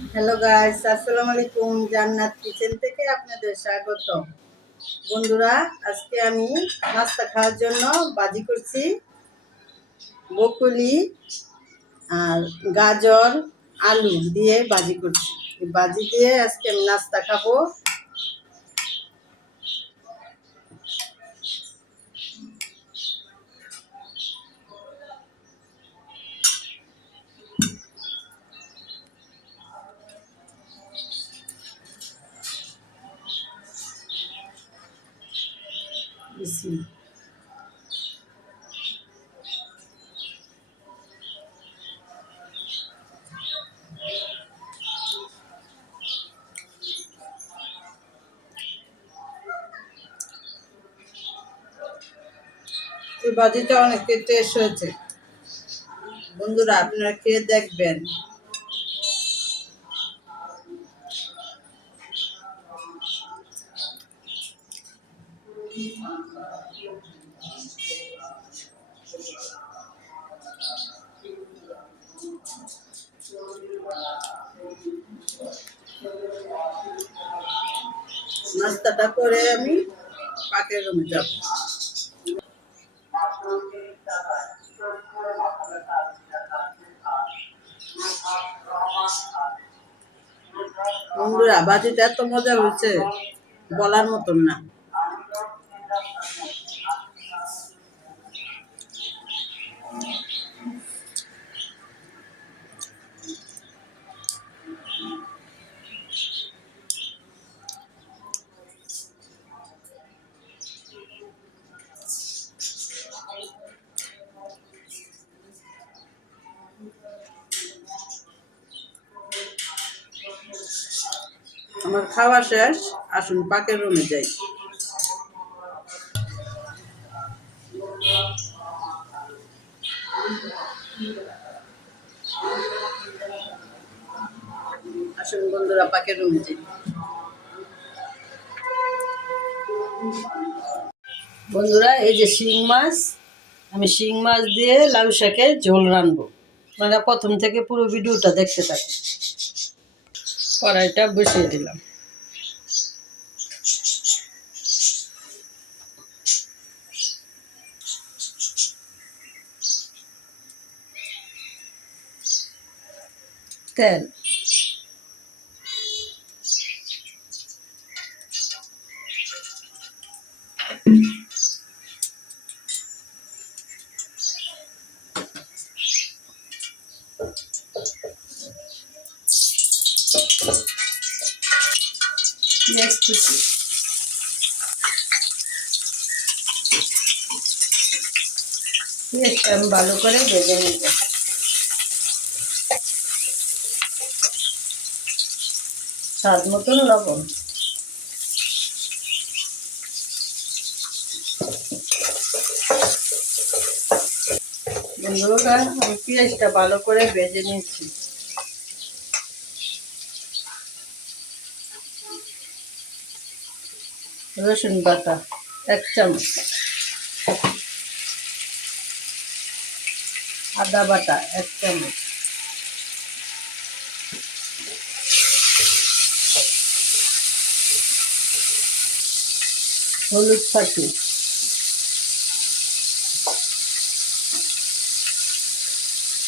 Hello guys আসসালামু আলাইকুম জান্নাত কিচেন থেকে আপনাদের স্বাগত বন্ধুরা, আজকে আমি নাস্তা খাওয়ার জন্য বাজি করছি। বকুলি আর গাজর, আলু দিয়ে বাজি করছি। বাজি দিয়ে আজকে আমি নাস্তা খাব। বাজিটা অনেক টেস্ট হয়েছে। বন্ধুরা আপনারা খেয়ে দেখবেন। এত মজা হয়েছে বলার মতন না। আমার খাওয়া শেষ, আসুন পাকের রুমে যাই। আসুন বন্ধুরা, পাকের রুমে যাই। বন্ধুরা, এই যে শিং মাছ, আমি শিং মাছ দিয়ে লাউ শাকের ঝোল রানবো মানে প্রথম থেকে পুরো ভিডিওটা দেখতে থাকুন। কড়াইটা বসিয়ে দিলাম তেল পেঁয়াজটা আমি ভালো করে ভেজে নিব। স্বাদ মতন লবণ। বন্ধুরা, আমি পেঁয়াজটা ভালো করে ভেজে নিচ্ছি। রসুন বাটা, এক চামচ। আদা বাটা, এক চামচ। হলুদ পাখি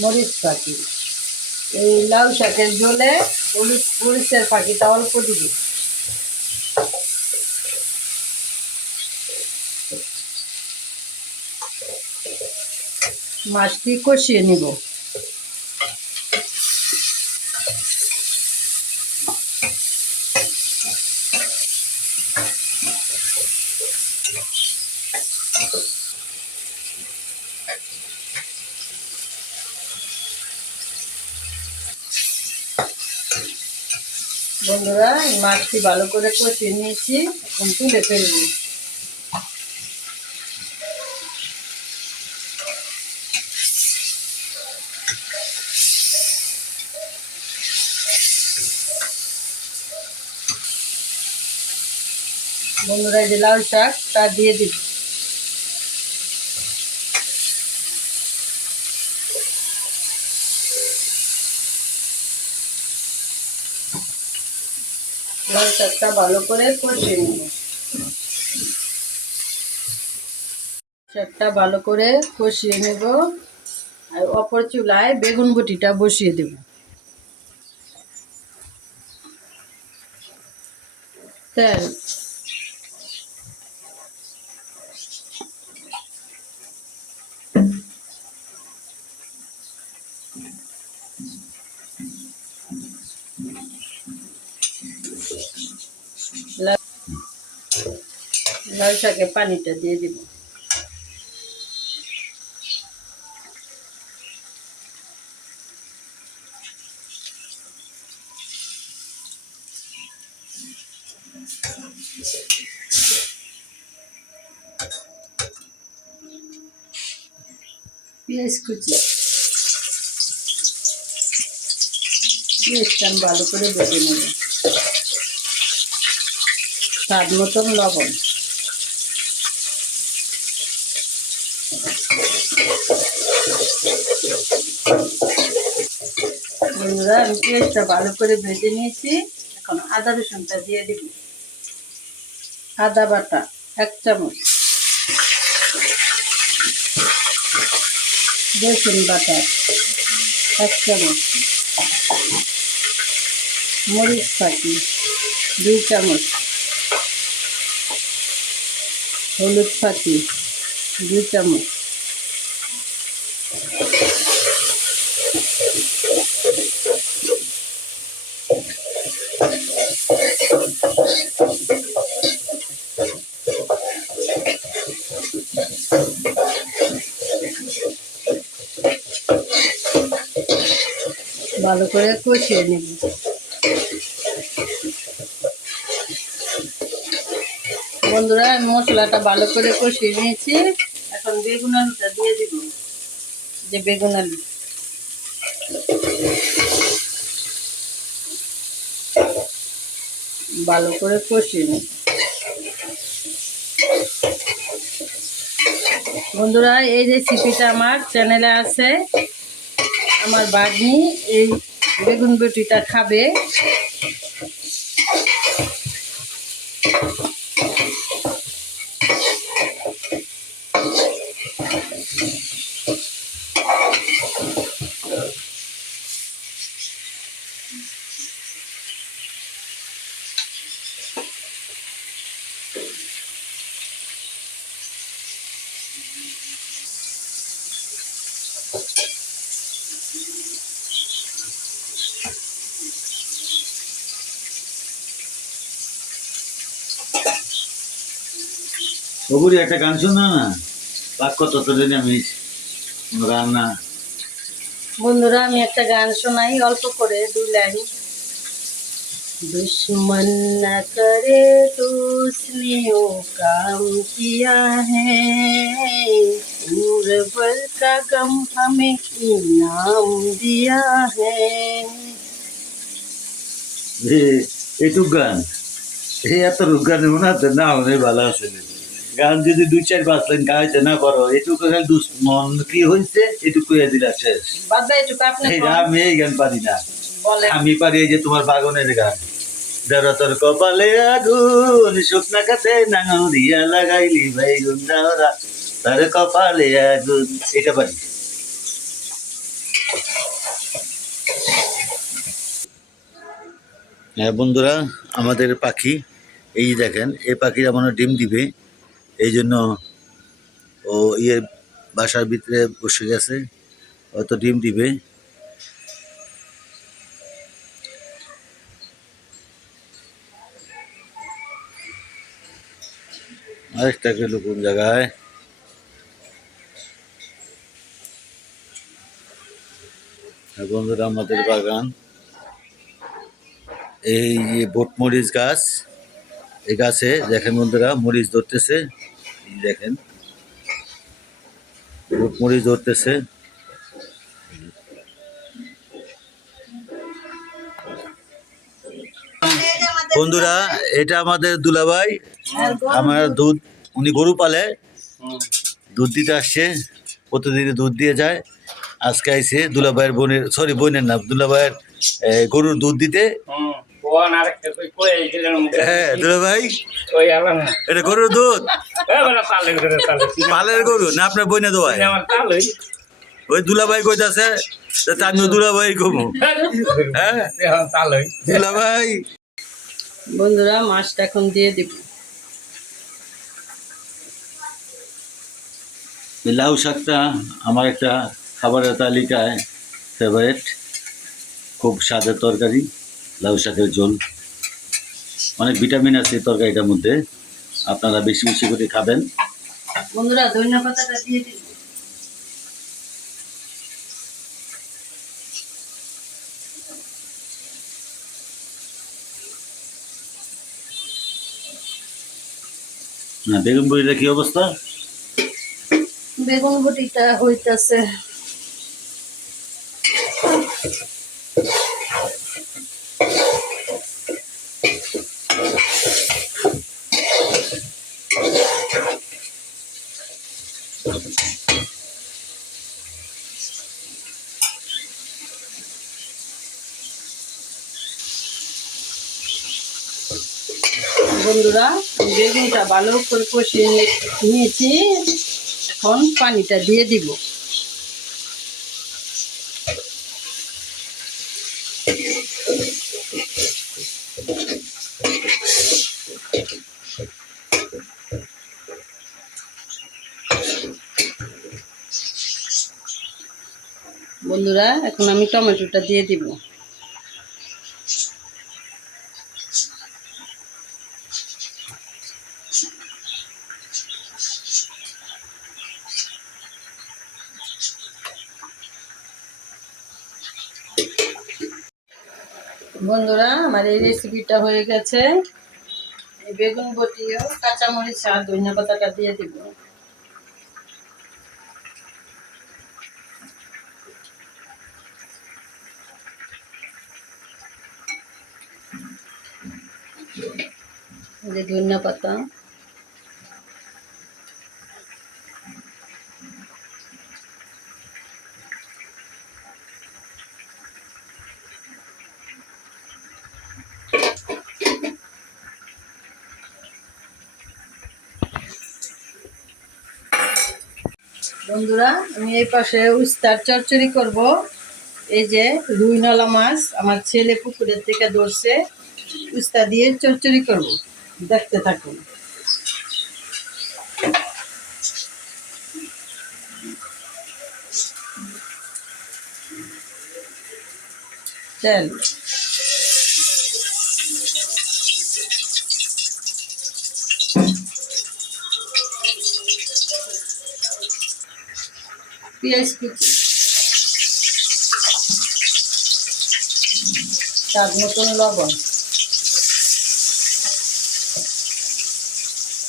মরিচ পাখি এই লাউ শাকের ঝোলে হলুদ, মরিচের পাখিটা অল্প দিবি। মাছটি কষিয়ে নিব। বন্ধুরা মাছটি ভালো করে কষিয়ে নিয়েছি এখন তুলে ফেলব। বন্ধুরা যে লাল শাক, তা দিয়ে দিব। লাল শাকটা ভালো করে কষিয়ে নেব। শাকটা ভালো করে কষিয়ে নেব, আর অপর চুলায় বেগুন বটিটা বসিয়ে দেব। তেল লাল শাকে পানিটা দিয়ে দিব। পেঁয়াজ কুচি। পেঁয়াজটা আমি ভালো করে বেটে নেব। স্বাদ মতন লবণ। বন্ধুরা আমি পেঁয়াজটা ভালো করে ভেজে নিয়েছি। এখন আদা রসুনটা দিয়ে দিব। আদা বাটা, এক চামচ। রসুন বাটা, এক চামচ। মরিচ ফাঁকি দুই চামচ। হলুদ ফাঁকি দুই চামচ। ভালো করে কষিয়ে নেব। বন্ধুরা, আমি মশলাটা ভালো করে কষিয়ে নিয়েছি। এখন বেগুন আলুটা দিয়ে দিব। যে বেগুন আলু। ভালো করে কষিয়ে নেব। বন্ধুরা, এই রেসিপিটা আমার চ্যানেলে আছে। আমার বাগনি এই বেগুন বেটিটা খাবে। বগুড়ি একটা গান শোনা না বাক্য ততদিন আমি রান্না বন্ধুরা আমি একটা গান শোনাই অল্প করে দুই লাইন दुश्मन न करे तो उसने वो काम किया है पूर्वल का गम हमें इनाम दिया है এইটুক গান এই এত রূপ গান শোনাতে না হলে ভালো আছে গান যদি দুই চার পাঁচ লাইন গাইতে না পারো এটুকু দুশ্মন কি হয়েছে এটুকু দিলা শেষ। আমি এই গান পারি না। আমি পারি এই যে তোমার বাগনের গান। যারা তোর কপালে আগুন শুকনা কাছে নাঙল দিয়া লাগাইলি ভাই গুন্ডাওরা তার কপালে আগুন। এটা পারি। হ্যাঁ বন্ধুরা আমাদের পাখি এই দেখেন এই পাখিরা মনে ডিম দিবে। এই জন্য ও ইয়ে বাসার ভিতরে বসে গেছে। হয়তো ডিম দিবে। আরেকটা গেল কোন জায়গায়? হ্যাঁ বন্ধুরা, আমাদের বাগান। এই যে বোট মরিচ গাছ। এই গাছে দেখেন বন্ধুরা, মরিচ ধরতেছে। দেখেন মরিচ ধরতেছে। বন্ধুরা, এটা আমাদের দুলাভাই। আমার দুধ, উনি গরু পালে। দুধ দিতে আসছে প্রতিদিন দুধ দিয়ে যায়। আজকে আইসে দুলাভাইয়ের বোনের, সরি, বোনের না দুলাভাইয়ের গরুর দুধ দিতে। হ্যাঁ দুলা ভাই। এটা গরুর দুধ? পালের গরু না আপনার বইনে দোয়ায় আমার ওই। দুলা ভাই কইতাছে তা আমিও দুলা ভাই কমু। হ্যাঁ? এখন তালে দুলা ভাই। বন্ধুরা মাছটা এখন দিয়ে দিব। লাউ শাকটা আমার একটা খাবারের তালিকায় ফেভারেট খুব স্বাদের তরকারি। লাউ শাকের ঝোল। অনেক ভিটামিন আছে তরকারিটার মধ্যে। আপনারা বেশি বেশি করে খাবেন। বন্ধুরা ধনিয়া পাতাটা দিয়ে দিব না বেগুন বড়িটা কি অবস্থা? বেগুন বটিটা হইতাছে। বন্ধুরা, বেগুনটা ভালো করে কষিয়ে নিয়েছি। এখন পানিটা দিয়ে দিব। বন্ধুরা, এখন আমি টমেটোটা দিয়ে দিব বন্ধুরা আমার এই রেসিপিটা হয়ে গেছে। এই বেগুন বটিও, কাঁচামরিচ আর ধনিয়া পাতাটা দিয়ে দিব। যে ধনিয়া পাতা। বন্ধুরা, আমি এই পাশে উস্তার চচ্চড়ি করব। এই যে রুই নলা মাছ আমার ছেলে পুকুরের থেকে ধরছে, উস্তা দিয়ে চচ্চড়ি করব। দেখতে থাকুন। চল। পেঁয়াজ কুচি। স্বাদ মতন লবণ।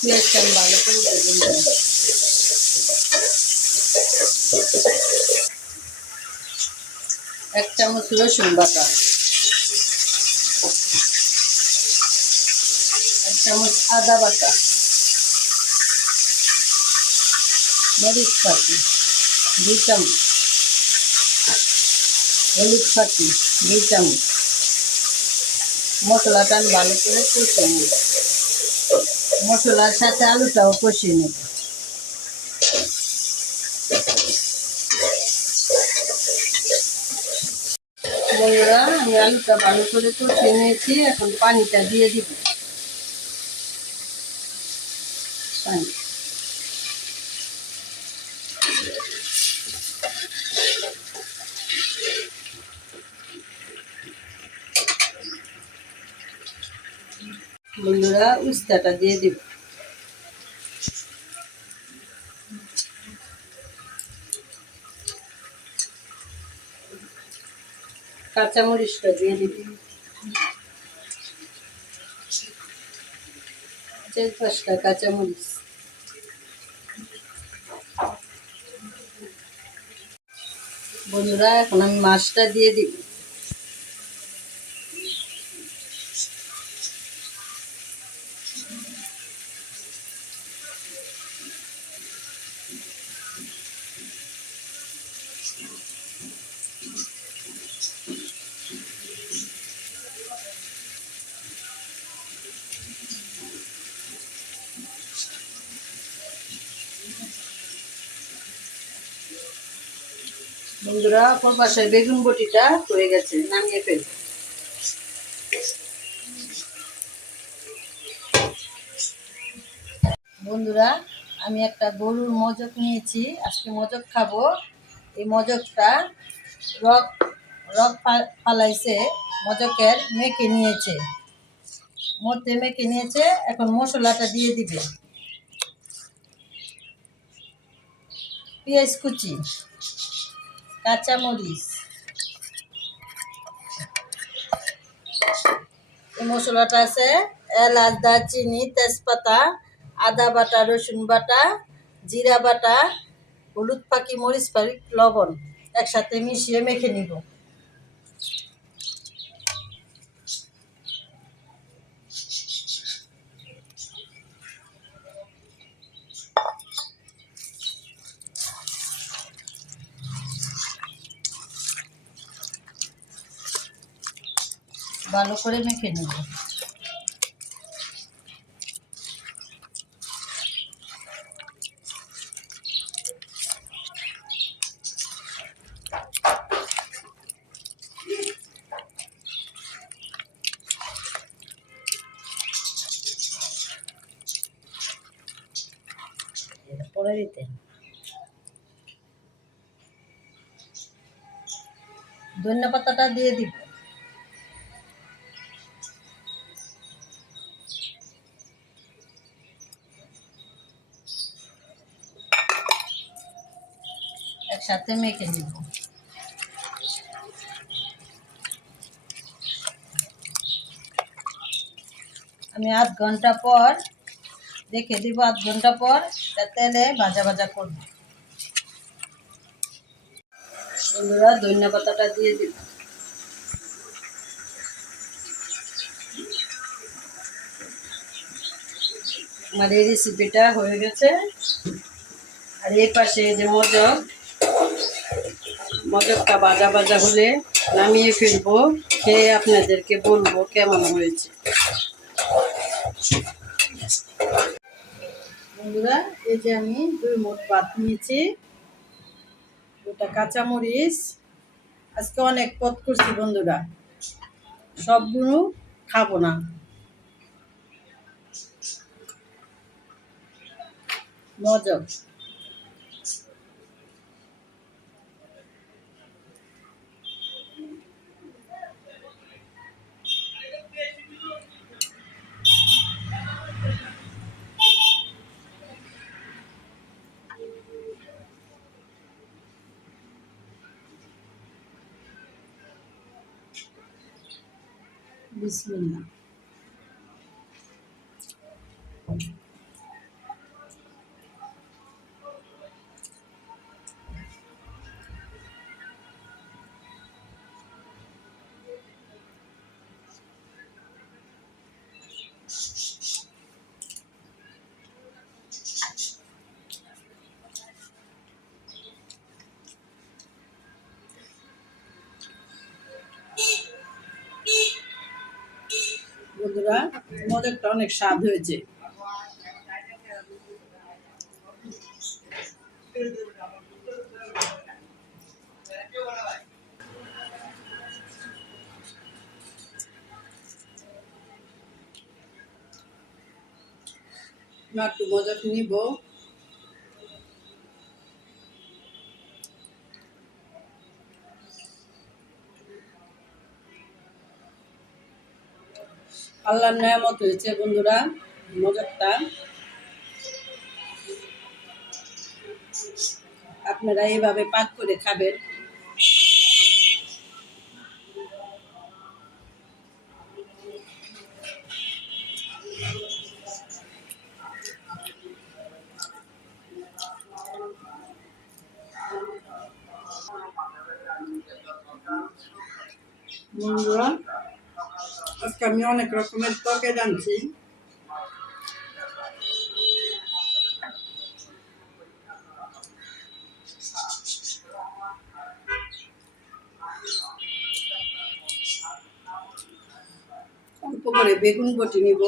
পেঁয়াজটা ভালো করে। এক চামচ রসুন বাটা। এক চামচ আদা বাটা। মরিচ পাতি দুই চামচ হলুদ পাতি দুই চামচ মশলাটা আমি ভালো করে কষিয়ে নেব। মশলার সাথে আলুটাও কষিয়ে নেব। বন্ধুরা, আমি আলুটা ভালো করে কষিয়ে নিয়েছি, এখন পানিটা দিয়ে দিব। পানি। বন্ধুরা উস্তাটা দিয়ে দিব। কাঁচামরিচটা দিয়ে দিব। পাঁচটা কাঁচামরিচ। বন্ধুরা, এখন আমি মাছটা দিয়ে দিব। বন্ধুরা অপর পাশে বেগুন বটিটা হয়ে গেছে, নামিয়ে ফেল বন্ধুরা, আমি একটা গরুর মজক নিয়েছি, আজকে মজক খাব। এই মজকটা রক রক ফালাইছে, মজকের মেখে নিয়েছে। মধ্যে মেখে নিয়েছে, এখন মশলাটা দিয়ে দিবে। পেঁয়াজ কুচি। কাঁচামরিচ। এই মশলাটা আছে এলাচ, দারচিনি, তেজপাতা, আদা বাটা, রসুন বাটা, জিরা বাটা, হলুদ পাখি, মরিচ পাখি, লবণ একসাথে মিশিয়ে মেখে নিব। ভালো করে মেখে নিব। পরে দিতে ধনিয়া পাতাটা দিয়ে দিব। একসাথে মেখে নিব। আমি আধ ঘণ্টা পর রেখে দিব, আধ ঘণ্টা পর তেলে ভাজা ভাজা করব। বন্ধুরা, ধনিয়া পাতাটা দিয়ে দিব আমার এই রেসিপিটা হয়ে গেছে। আর এই পাশে যে মজক মজকটা ভাজা ভাজা হলে নামিয়ে ফেলব, খেয়ে আপনাদেরকে বলব কেমন হয়েছে। বন্ধুরা, এই যে আমি দুই মোট ভাত নিয়েছি, দুটা কাঁচামরিচ। আজকে অনেক পথ করছি বন্ধুরা, সবগুলো খাব না। মজক 是呢？বন্ধুরা মজাটা অনেক স্বাদ হয়েছে। একটু মজা নিব। আল্লাহর নিয়ামত হয়েছে বন্ধুরা মজারটা। আপনারা এইভাবে পাক করে খাবেন। আমি অনেক রকমের তকে জানছি। অল্প করে বেগুন বটি নিব।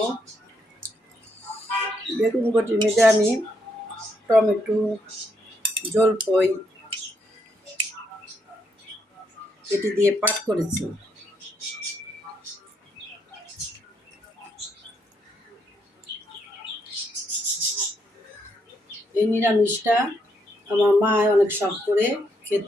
বেগুন বটি নিতে আমি টমেটো, জলপই, এটি দিয়ে পাক করেছি। এই নিরামিষটা আমার মা অনেক শখ করে খেত।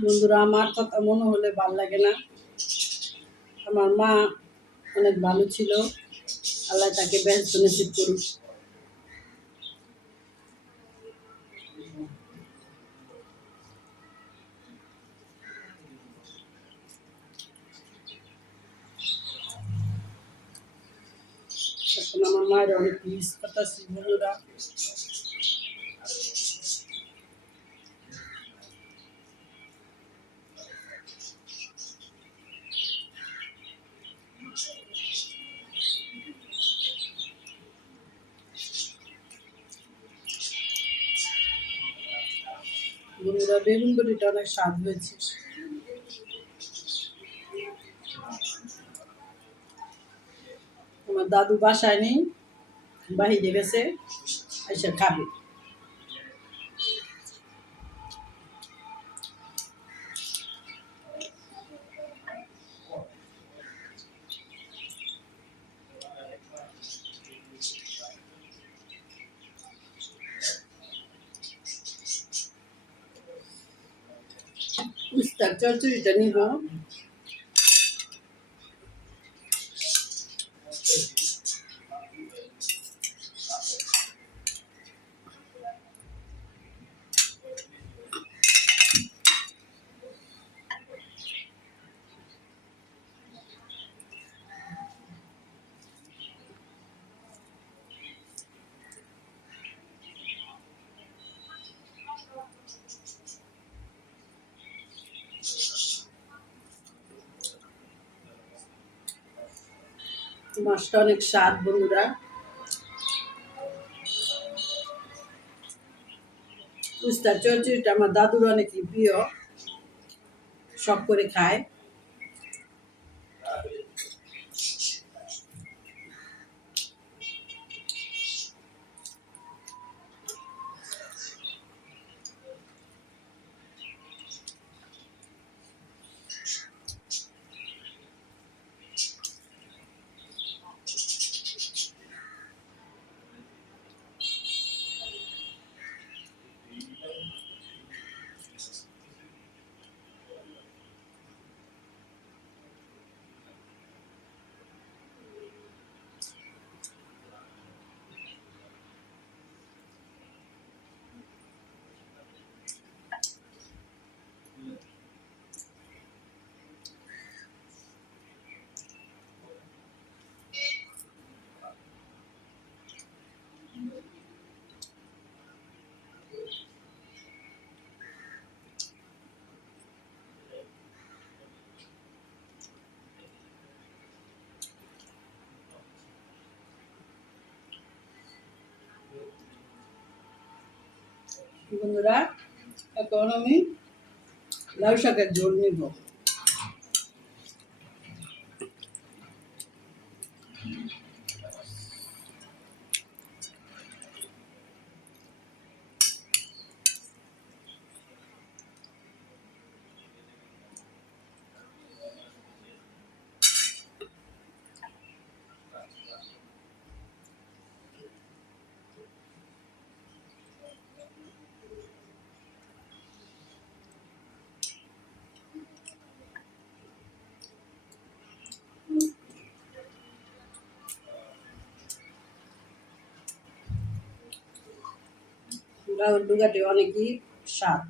বন্ধুরা, আমার কথা মনে হলে ভালো লাগে না। আমার মা অনেক ভালো ছিল। আল্লাহ তাকে ব্যস্ত নিশ্চিত করুন আমার মায়ের অনেক মিস করতেছি বন্ধুরা বন্ধুরা বেগুন বড়িটা অনেক স্বাদ হয়েছে। আমার দাদু বাসায় নেই বাহিরে গেছে এসে খাবে। উস্তার চচ্চড়িটা নিব মাছটা অনেক স্বাদ বন্ধুরা। উস্তার চচ্চড়িটা আমার দাদুর অনেকই প্রিয়। সব করে খায়। বন্ধুরা? এখন আমি লাউ শাকের ঝোল নিব। ডুগাটি অনেকই স্বাদ।